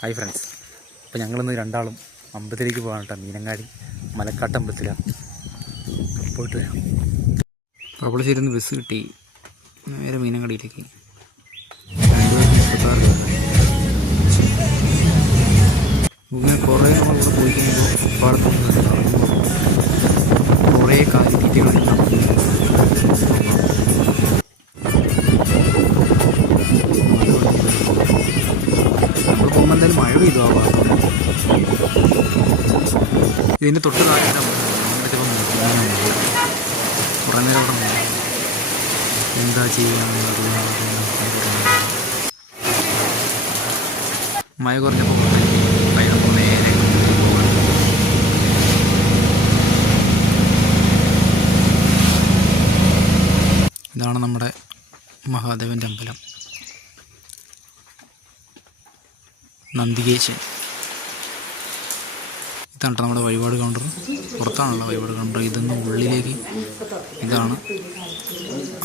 Hi friends, അപ്പോൾ ഞങ്ങളിന്ന് രണ്ടാളും അമ്പലത്തിലേക്ക് പോകാൻ കേട്ടോ. മീനങ്ങാടി മലക്കാട്ടമ്പലത്തിലാണ്. പോയിട്ട് വരാം. പ്രബളശ്ശേരിന്ന് ബസ് കിട്ടി, നേരെ മീനങ്ങാടിയിലേക്ക്. 2:36 ഇങ്ങനെ കുറേ നമ്മളിവിടെ പോയി കഴിയുമ്പോൾ പാടത്തുണ്ടാകും കുറേ കാലിത്തീറ്റകളുണ്ടാകും. നമ്മളിപ്പോൾ എന്തായാലും മഴ പെയ്തു ആവാം. ഇതിൻ്റെ തൊട്ട് കാറ്റിട്ടാണ് കുറേ നേരം അവിടെ എന്താ ചെയ്യാന്നുള്ളത്. മഴ കുറഞ്ഞപ്പോൾ കഴിഞ്ഞപ്പോൾ നേരെ പോകണം. ഇതാണ് നമ്മുടെ മഹാദേവൻ്റെ അമ്പലം, നന്ദികേശൻ. ഇതാണ് നമ്മുടെ വഴിപാട് കൗണ്ടർ. പുറത്താണുള്ള വഴിപാട് കൗണ്ടർ. ഇതൊന്ന് ഉള്ളിലേക്ക്, ഇതാണ്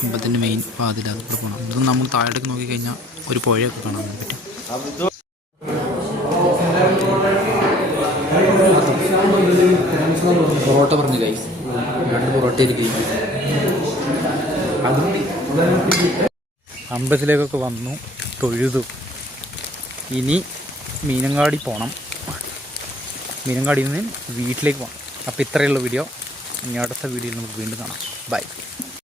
അമ്പലത്തിൻ്റെ മെയിൻ വാതിൽ. അതിവിടെ പോകണം. ഇതൊന്ന് നമ്മൾ താഴേക്ക് നോക്കിക്കഴിഞ്ഞാൽ ഒരു പുഴയൊക്കെ കാണാൻ പറ്റും. പൊറോട്ട പറഞ്ഞു കൈ 2 പൊറോട്ട ഇരിക്കും. അമ്പലത്തിലേക്കൊക്കെ വന്നു, തൊഴുതു. ഇനി മീനങ്ങാടി പോകണം. മീനങ്ങാടിയിൽ നിന്ന് വീട്ടിലേക്ക് പോകണം. അപ്പോൾ ഇത്രയുള്ള വീഡിയോ. ഇനി അടുത്ത വീഡിയോയിൽ നമുക്ക് വീണ്ടും കാണാം. ബൈ.